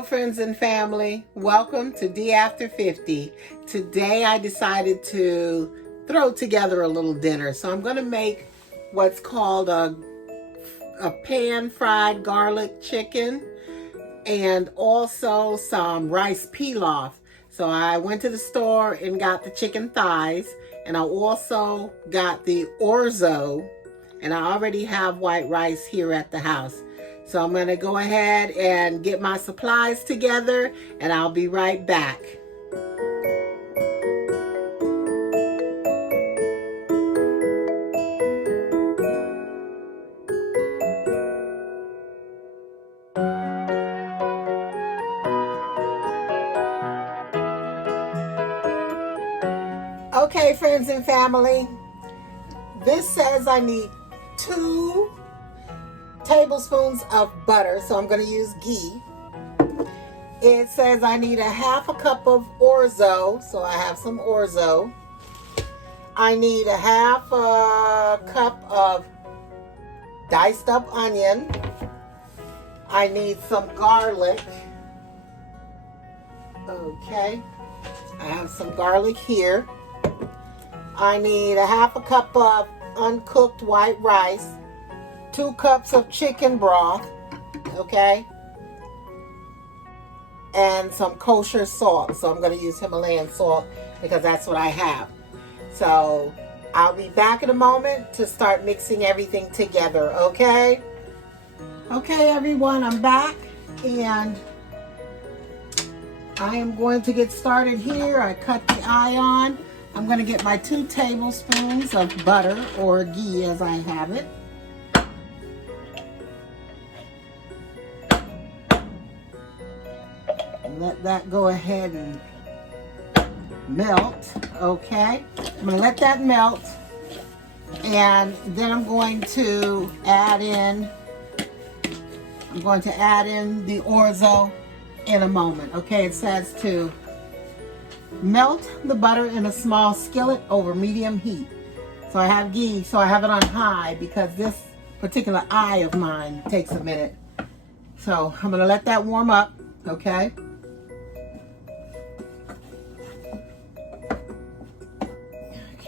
Hello friends and family, welcome to D After 50. Today I decided to throw together a little dinner. So I'm going to make what's called a pan fried garlic chicken and also some rice pilaf. So I went to the store and got the chicken thighs, and I also got the orzo, and I already have white rice here at the house. So I'm going to go ahead and get my supplies together, and I'll be right back. Okay, friends and family, this says I need 2 tablespoons of butter, so I'm going to use ghee. It says I need a half a cup of orzo, so I have some orzo. I need a half a cup of diced up onion. I need some garlic. Okay, I have some garlic here. I need a half a cup of uncooked white rice, 2 cups of chicken broth, okay, and some kosher salt. So I'm going to use Himalayan salt because that's what I have. So I'll be back in a moment to start mixing everything together, okay? Okay, everyone, I'm back, and I am going to get started here. I cut the eye on. I'm going to get my 2 tablespoons of butter, or ghee as I have it. Let that go ahead and melt, okay? I'm going to let that melt, and then I'm going to add in the orzo in a moment, okay? It says to melt the butter in a small skillet over medium heat. So I have ghee, so I have it on high because this particular eye of mine takes a minute. So I'm going to let that warm up, okay?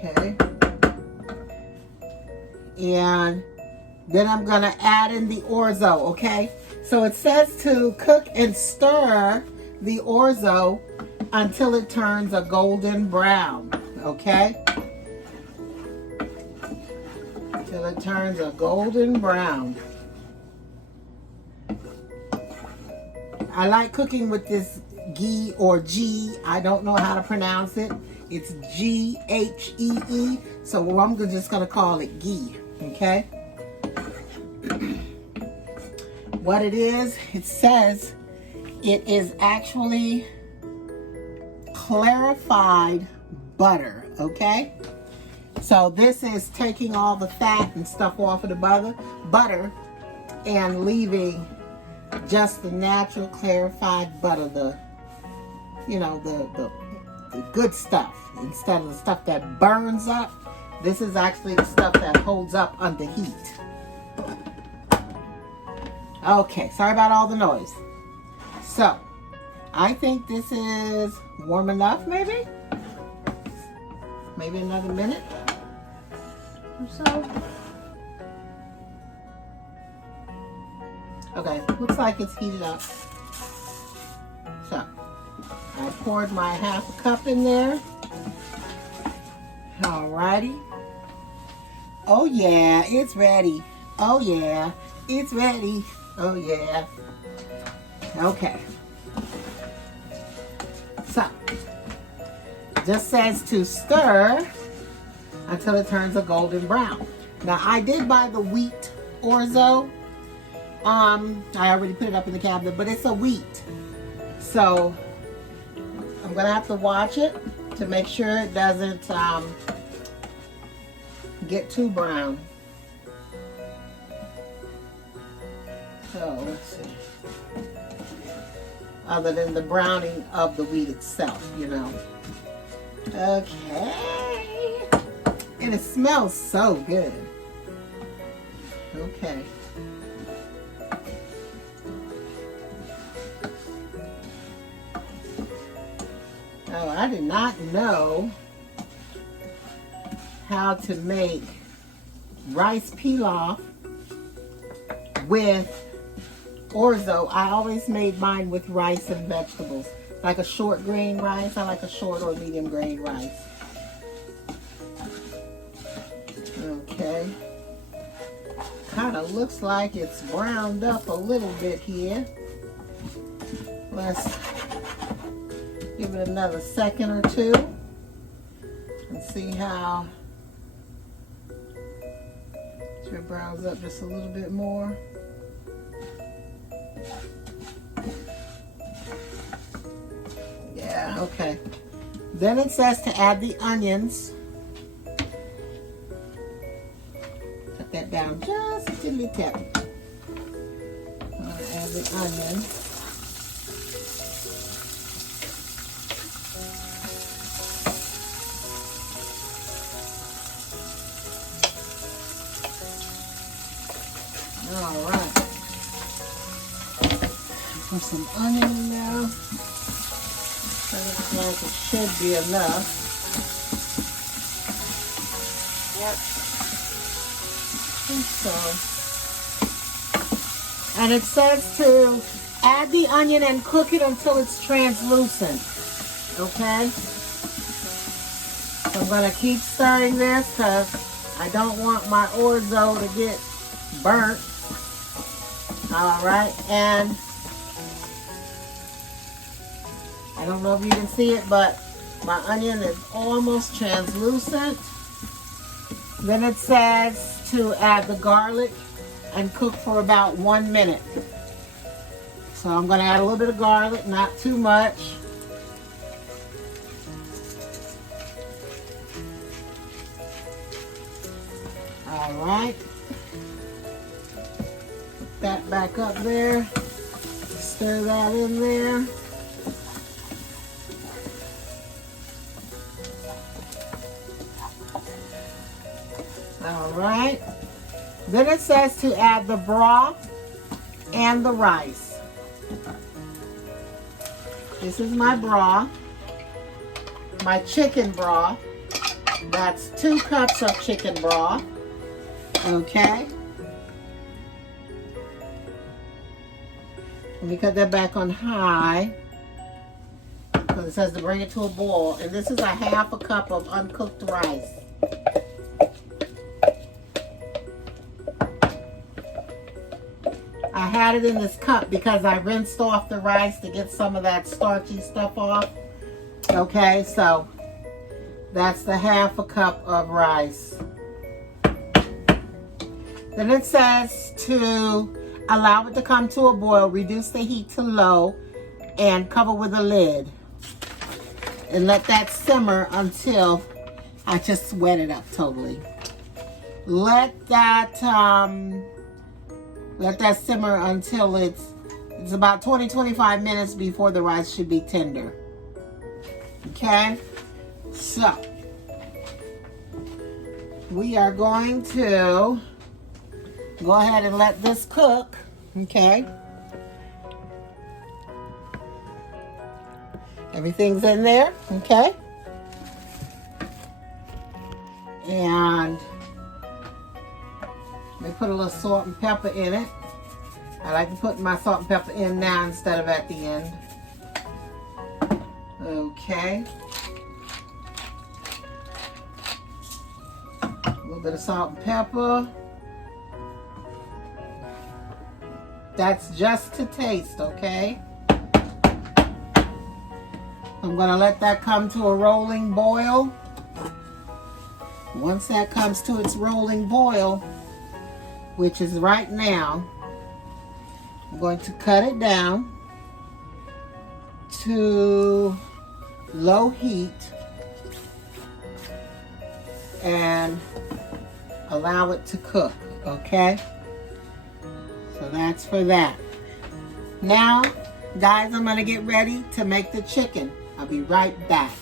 Okay. And then I'm going to add in the orzo, okay? So it says to cook and stir the orzo until it turns a golden brown, okay? Until it turns a golden brown. I like cooking with this ghee or G. I don't know how to pronounce it. It's G-H-E-E. So I'm just going to call it ghee, okay? What it is, it says it is actually clarified butter, okay? So this is taking all the fat and stuff off of the butter and leaving just the natural clarified butter, the good stuff, instead of the stuff that burns up. This is actually the stuff that holds up under heat. Okay, sorry about all the noise. So I think this is warm enough, maybe another minute or so. Okay, looks like it's heated up. So I poured my half a cup in there. Alrighty. Oh yeah, it's ready. Oh yeah, it's ready. Oh yeah. Okay. So, just says to stir until it turns a golden brown. Now, I did buy the wheat orzo. I already put it up in the cabinet, but it's a wheat. So, I'm going to have to watch it to make sure it doesn't get too brown. So, let's see. Other than the browning of the wheat itself, you know. Okay. And it smells so good. Okay. Oh, I did not know how to make rice pilaf with orzo. I always made mine with rice and vegetables. Like a short grain rice. I like a short or medium grain rice. Okay. Kind of looks like it's browned up a little bit here. Let's give it another second or two and see how it browns up just a little bit more. Yeah, okay. Then it says to add the onions. Cut that down just a little tip. I'm going to add the onion. All right. Put some onion in there. That looks like it should be enough. Yep. I think so. And it says to add the onion and cook it until it's translucent. Okay? So I'm going to keep stirring this because I don't want my orzo to get burnt. All right, and I don't know if you can see it, but my onion is almost translucent. Then it says to add the garlic and cook for about 1 minute. So I'm going to add a little bit of garlic, not too much. All right. Put that back up there. Stir that in there. All right. Then it says to add the broth and the rice. This is my broth, my chicken broth. That's 2 cups of chicken broth. Okay. Let me cut that back on high because it says to bring it to a boil. And this is a 1/2 cup of uncooked rice. I had it in this cup because I rinsed off the rice to get some of that starchy stuff off. Okay, so that's the 1/2 cup of rice. Then it says to allow it to come to a boil, reduce the heat to low, and cover with a lid. And let that simmer until, I just wet it up totally. Let that simmer until it's about 20-25 minutes before the rice should be tender. Okay? So, we are going to go ahead and let this cook. Okay? Everything's in there. Okay? And let me put a little salt and pepper in it. I like to put my salt and pepper in now instead of at the end. Okay. A little bit of salt and pepper. That's just to taste, okay? I'm going to let that come to a rolling boil. Once that comes to its rolling boil, which is right now, I'm going to cut it down to low heat and allow it to cook, okay? So that's for that. Now, guys, I'm gonna get ready to make the chicken. I'll be right back.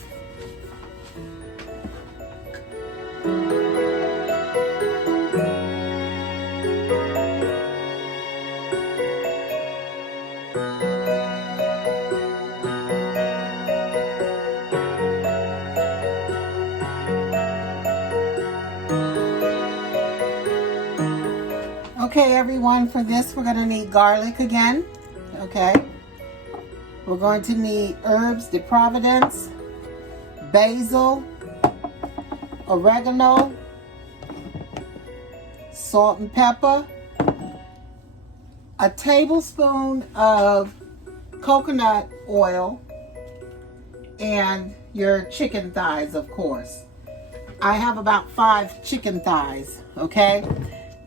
Okay, everyone, for this we're going to need garlic again. Okay. We're going to need herbs de Providence, basil, oregano, salt and pepper, a tablespoon of coconut oil, and your chicken thighs, of course. I have about 5 chicken thighs, okay?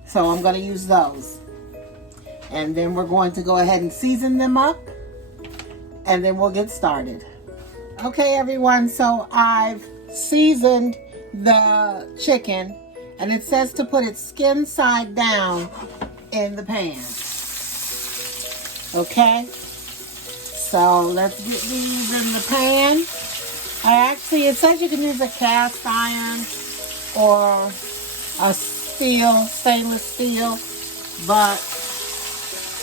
So I'm going to use those. And then we're going to go ahead and season them up, and then we'll get started. Okay, everyone, so I've seasoned the chicken, and it says to put it skin side down in the pan. Okay? So let's get these in the pan. It says you can use a cast iron or a stainless steel, but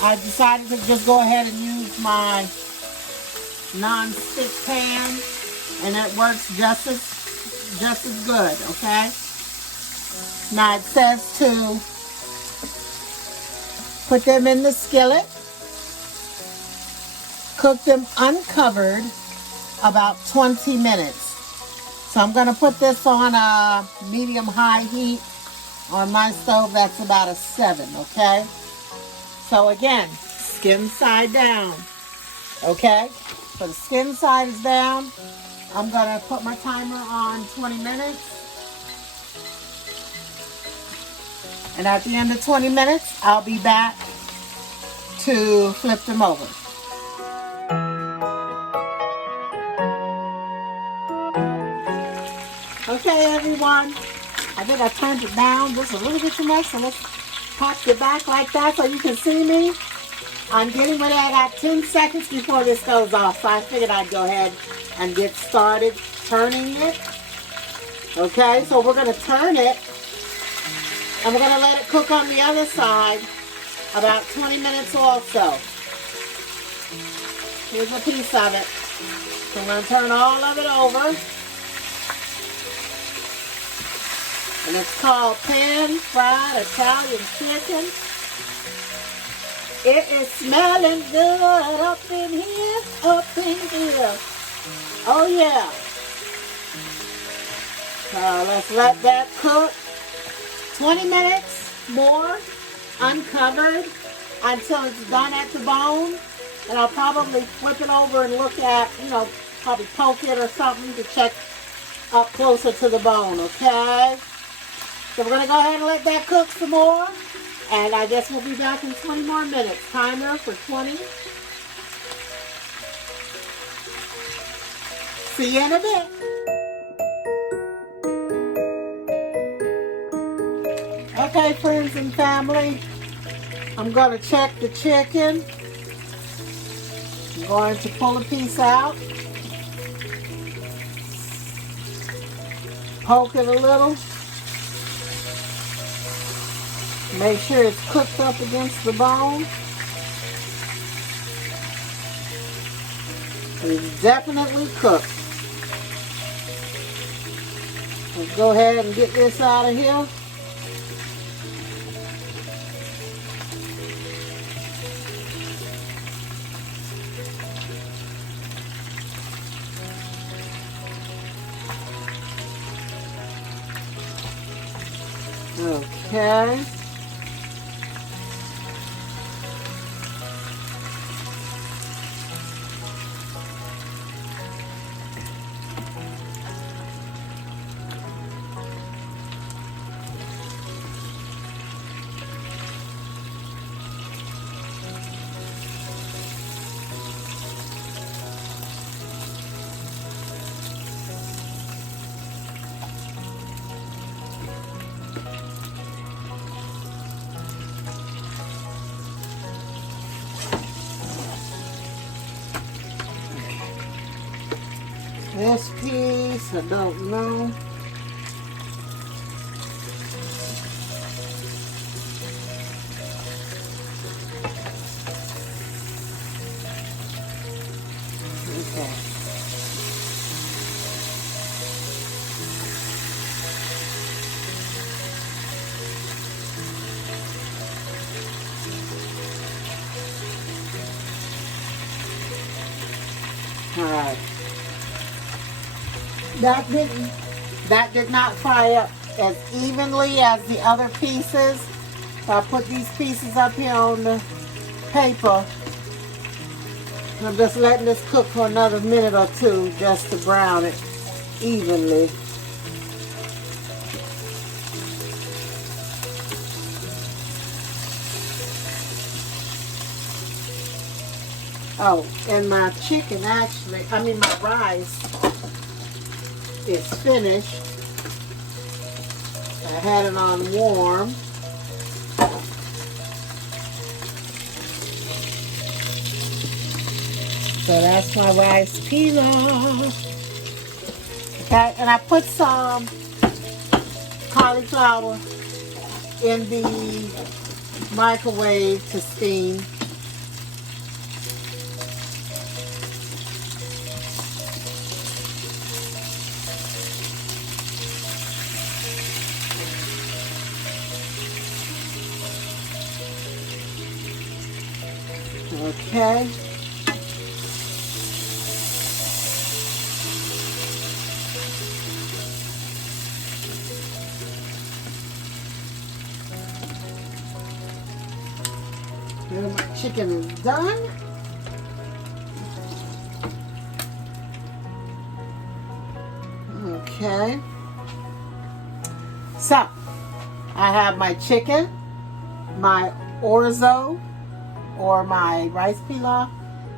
I decided to just go ahead and use my non-stick pan, and it works just as good, okay? Now it says to put them in the skillet, cook them uncovered about 20 minutes. So I'm going to put this on a medium-high heat on my stove. That's about a 7, okay? So again, skin side down, okay? So the skin side is down. I'm going to put my timer on 20 minutes. And at the end of 20 minutes, I'll be back to flip them over. Okay, everyone, I think I turned it down just a little bit too much, so let's pop it back like that so you can see me. I'm getting ready. I got 10 seconds before this goes off, so I figured I'd go ahead and get started turning it. Okay, so we're going to turn it, and we're going to let it cook on the other side about 20 minutes also. Here's a piece of it. So I'm going to turn all of it over. And it's called pan-fried Italian chicken. It is smelling good up in here, up in here. Oh yeah. So let's let that cook 20 minutes more, uncovered, until it's done at the bone. And I'll probably flip it over and look at, probably poke it or something to check up closer to the bone, okay? So we're going to go ahead and let that cook some more. And I guess we'll be back in 20 more minutes. Timer for 20. See you in a bit. Okay, friends and family. I'm going to check the chicken. I'm going to pull a piece out. Poke it a little. Make sure it's cooked up against the bone. It's definitely cooked. Let's go ahead and get this out of here. Okay. This piece, I don't know. Okay. That did not fry up as evenly as the other pieces. So I put these pieces up here on the paper. And I'm just letting this cook for another minute or two just to brown it evenly. Oh, and my chicken my rice is finished. I had it on warm. So that's my rice pilaf. Okay, and I put some cauliflower in the microwave to steam. Okay. And my chicken is done. Okay. So, I have my chicken, my orzo, or my rice pilaf,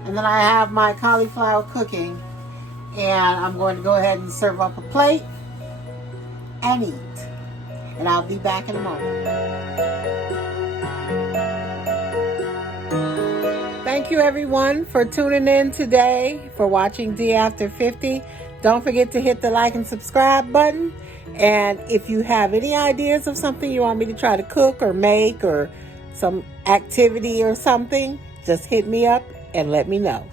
and then I have my cauliflower cooking. And I'm going to go ahead and serve up a plate and eat. And I'll be back in a moment. Thank you everyone for tuning in today, for watching D After 50. Don't forget to hit the like and subscribe button. And if you have any ideas of something you want me to try to cook or make or some activity or something, just hit me up and let me know.